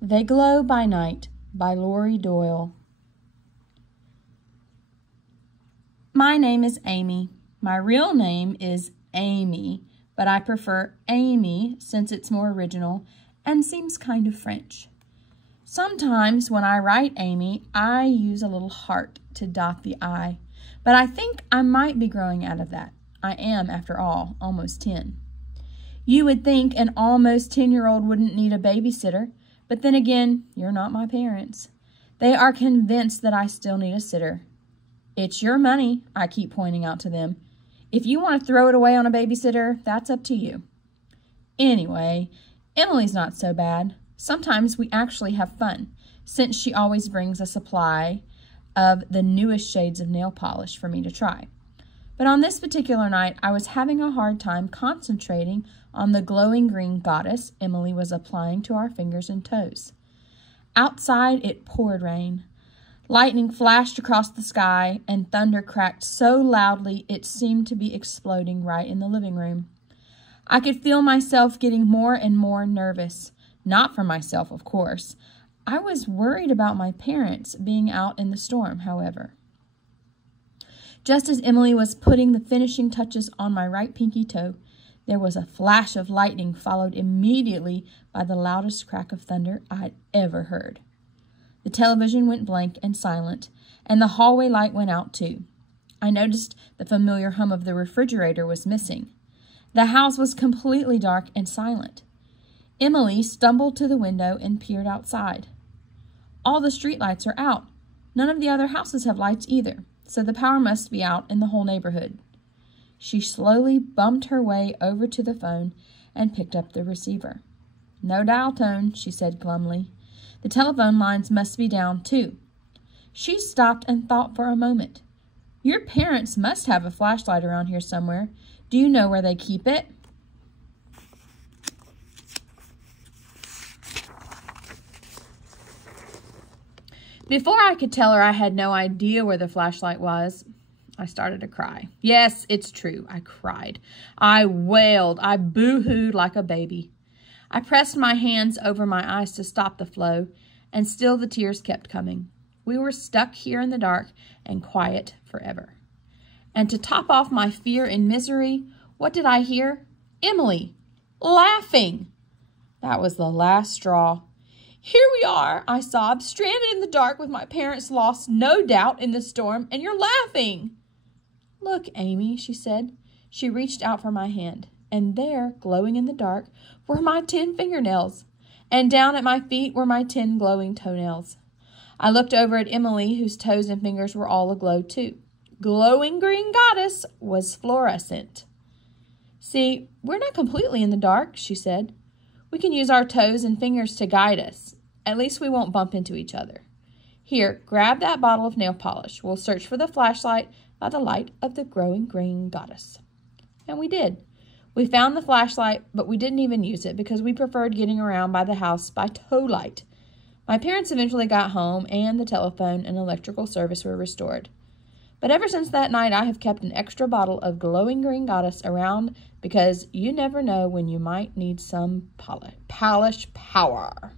They Glow by Night by Lori Doyle. My name is Amy. My real name is Amy, but I prefer Amy since it's more original and seems kind of French. Sometimes when I write Amy, I use a little heart to dot the I, but I think I might be growing out of that. I am, after all, almost 10. You would think an almost 10-year-old wouldn't need a babysitter, but then again, you're not my parents. They are convinced that I still need a sitter. It's your money, I keep pointing out to them. If you want to throw it away on a babysitter, that's up to you. Anyway, Emily's not so bad. Sometimes we actually have fun, since she always brings a supply of the newest shades of nail polish for me to try. But on this particular night, I was having a hard time concentrating on the glowing green goddess Emily was applying to our fingers and toes. Outside, it poured rain. Lightning flashed across the sky, and thunder cracked so loudly it seemed to be exploding right in the living room. I could feel myself getting more and more nervous. Not for myself, of course. I was worried about my parents being out in the storm, however. Just as Emily was putting the finishing touches on my right pinky toe, there was a flash of lightning followed immediately by the loudest crack of thunder I'd ever heard. The television went blank and silent, and the hallway light went out too. I noticed the familiar hum of the refrigerator was missing. The house was completely dark and silent. Emily stumbled to the window and peered outside. All the streetlights are out. None of the other houses have lights either, so the power must be out in the whole neighborhood. She slowly bumped her way over to the phone and picked up the receiver. No dial tone, she said glumly. The telephone lines must be down, too. She stopped and thought for a moment. Your parents must have a flashlight around here somewhere. Do you know where they keep it? Before I could tell her I had no idea where the flashlight was, I started to cry. Yes, it's true. I cried. I wailed. I boo-hooed like a baby. I pressed my hands over my eyes to stop the flow, and still the tears kept coming. We were stuck here in the dark and quiet forever. And to top off my fear and misery, what did I hear? Emily, laughing. That was the last straw. Here we are, I sobbed, stranded in the dark with my parents lost, no doubt, in the storm, and you're laughing. Look, Amy, she said. She reached out for my hand, and there, glowing in the dark, were my 10 fingernails, and down at my feet were my 10 glowing toenails. I looked over at Emily, whose toes and fingers were all aglow too. Glowing green goddess was fluorescent. See, we're not completely in the dark, she said. We can use our toes and fingers to guide us. At least we won't bump into each other. Here, grab that bottle of nail polish. We'll search for the flashlight by the light of the glowing green goddess. And we did. We found the flashlight, but we didn't even use it because we preferred getting around by the house by tow light. My parents eventually got home, and the telephone and electrical service were restored. But ever since that night, I have kept an extra bottle of glowing green goddess around because you never know when you might need some polish power.